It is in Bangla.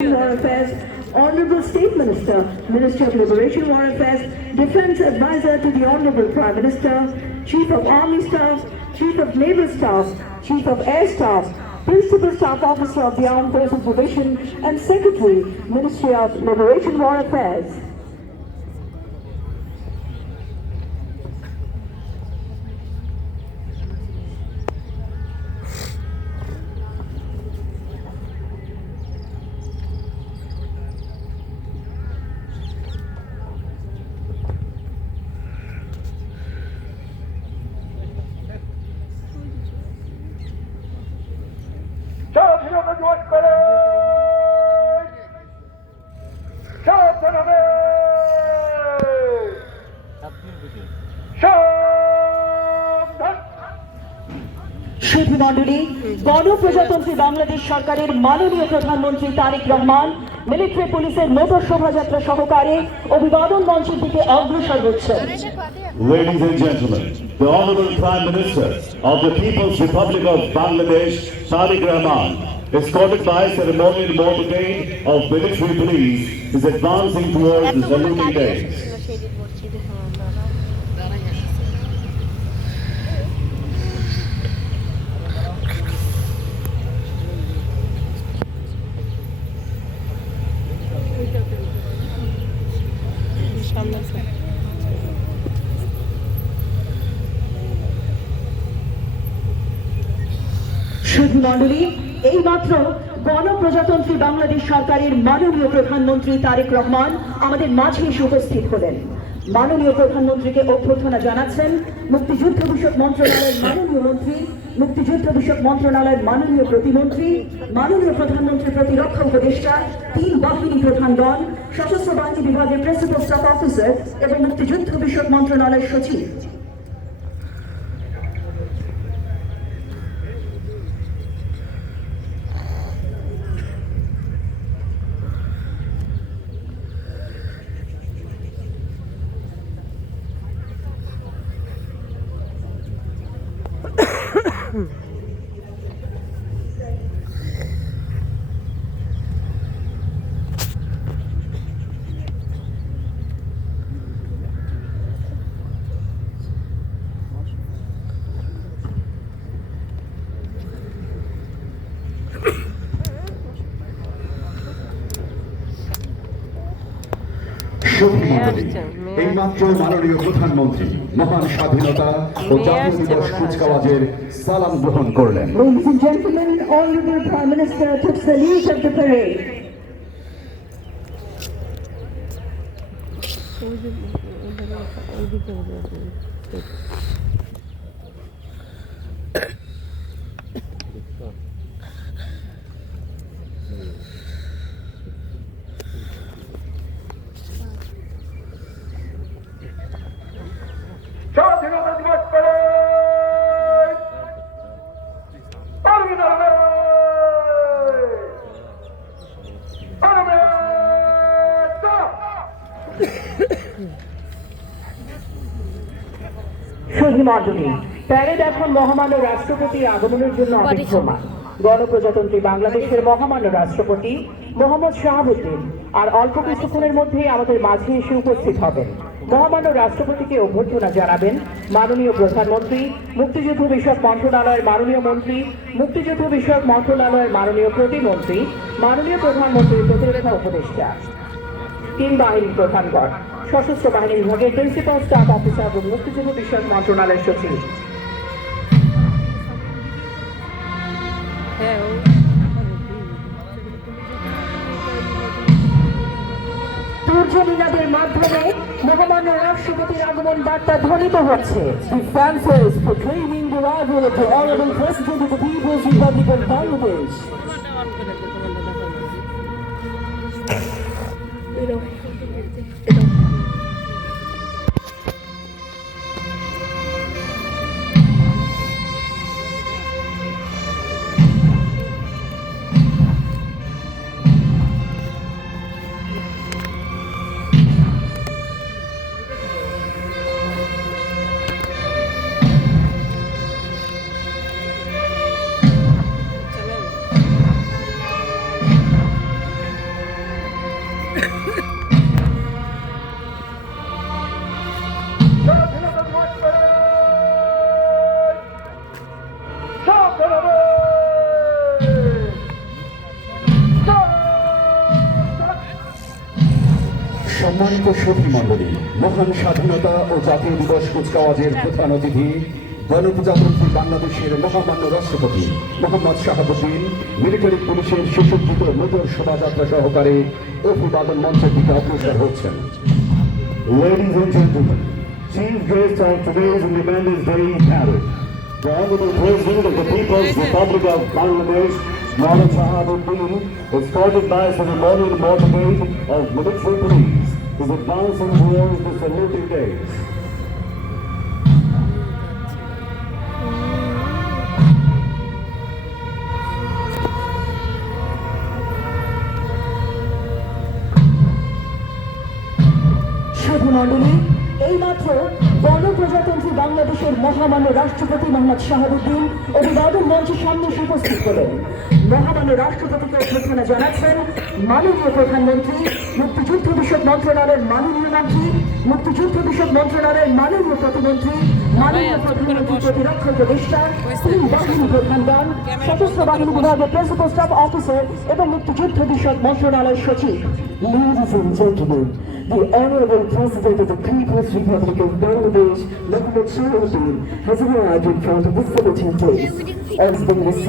War Affairs, Honorable State Minister, Minister of Liberation War Affairs, Defense Advisor to the Honorable Prime Minister, Chief of Army Staff, Chief of Naval Staff, Chief of Air Staff, Principal Staff Officer of the Armed Forces Division, and Secretary, Ministry of Liberation War Affairs. সুধীমণ্ডলী, গণপ্রজাতন্ত্রী বাংলাদেশ সরকারের মাননীয় প্রধানমন্ত্রী তারেক রহমান মিলিটারি পুলিশের মোটর শোভাযাত্রা সহকারে অভিবাদন মঞ্চের দিকে অগ্রসর হচ্ছেন। Ladies and gentlemen, the Honorable Prime Minister of the People's Republic of Bangladesh, Tariq Rahman, escorted by ceremonial motorcade of military police, is advancing towards the saluting days. সুধীমণ্ডলী, এইমাত্র গণপ্রজাতন্ত্রী বাংলাদেশ সরকারের মাননীয় প্রধানমন্ত্রী তারেক রহমান আমাদের মাঝে এসে উপস্থিত হলেন। মাননীয় প্রধানমন্ত্রীকে অভ্যর্থনা জানাচ্ছেন মুক্তিযুদ্ধ বিষয়ক মন্ত্রণালয়ের মাননীয় মন্ত্রী, মুক্তিযুদ্ধ বিষয়ক মন্ত্রণালয়ের মাননীয় প্রতিমন্ত্রী, মাননীয় প্রধানমন্ত্রী প্রতিরক্ষা উপদেষ্টা, 3 বাহিনী প্রধানগণ, সশস্ত্র বাহিনী বিভাগের প্রিন্সিপাল স্টাফ অফিসার এবং মুক্তিযুদ্ধ বিষয়ক মন্ত্রণালয়ের সচিব। এইমাত্র মাননীয় প্রধানমন্ত্রী মহান স্বাধীনতা ও জাতীয় দিবস কুচকাওয়াজের সালাম গ্রহণ করলেন। Ladies and gentlemen, Honorable Prime Minister took salute of the parade. সুধীমণ্ডলী, প্যারেড এখন মহামান্য রাষ্ট্রপতির আগমনের জন্য অপেক্ষমান। গণপ্রজাতন্ত্রী বাংলাদেশের মহামান্য রাষ্ট্রপতি মোহাম্মদ শাহাবুদ্দিন আর অল্প কিছুক্ষণের মধ্যেই আমাদের মাঝে এসে উপস্থিত হবেন। মহামান্য রাষ্ট্রপতিকে অভ্যর্থনা জানাবেন মাননীয় প্রধানমন্ত্রী, মুক্তিযুদ্ধ বিষয়ক মন্ত্রণালয়ের মাননীয় মন্ত্রী, মুক্তিযুদ্ধ বিষয়ক মন্ত্রণালয়ের মাননীয় প্রতিমন্ত্রী, মাননীয় প্রধানমন্ত্রীর প্রতিরক্ষা উপদেষ্টা, 3 বাহিনী প্রধানগণ, সশস্ত্র বাহিনী বিভাগের প্রিন্সিপাল স্টাফ অফিসার এবং মুক্তিযুদ্ধ বিষয়ক মন্ত্রণালয়ের সচিব। তুর্যলীলাদের মাধ্যমে মহামান্য রাষ্ট্রপতির আগমন বার্তা ধ্বনিত হচ্ছে। The fanfares proclaiming the arrival of the Honorable President of the People's Republic of Bangladesh. সম্মানিত সতী মণ্ডলী, মহান স্বাধীনতা ও জাতীয় দিবস কুচকাওয়াজের প্রধান অতিথি গণপ্রজাতন্ত্রী বাংলাদেশের মহামান্য রাষ্ট্রপতি মোহাম্মদ শাহাবুদ্দিন মিলিটারি পুলিশের সুসজ্জিত নতুন শোভাযাত্রা সহকারে অভিবাদন মঞ্চের দিকে অগ্রসর হচ্ছেন। Ladies and gentlemen, chief guest of today's Independence Day parade, the Honorable President of the People's Republic of Bangladesh, Maulana Shahabuddin, escorted by ceremonial motorcade of military police, is advancing towards the saluting days. শুধু মণ্ডলী, এইমাত্র গণপ্রজাতন্ত্রী বাংলাদেশের মহামান্য রাষ্ট্রপতি মোহাম্মদ শাহাবুদ্দিন অভিবাদন মঞ্চের সামনে এসে উপস্থিত হলেন। মহামান্য রাষ্ট্রপতিকে অভ্যর্থনা জানাচ্ছেন মাননীয় প্রধানমন্ত্রী, মুক্তিযুদ্ধ বিষয়ক মন্ত্রণালয়ের মাননীয় মন্ত্রী, মুক্তিযুদ্ধ বিষয়ক মন্ত্রণালয়ের মাননীয় প্রতিমন্ত্রী, মাননীয় প্রধানমন্ত্রী প্রতিরক্ষা উপদেষ্টা, তিন বাহিনী প্রধানগণ, সশস্ত্র বাহিনী বিভাগের প্রিন্সিপাল স্টাফ অফিসার এবং মুক্তিযুদ্ধ বিষয়ক মন্ত্রণালয়ের সচিব। Ladies and gentlemen, the Honorable President of the People's Republic of Bangladesh, Mohammad Shahabuddin, has arrived in front of the saluting place and has been received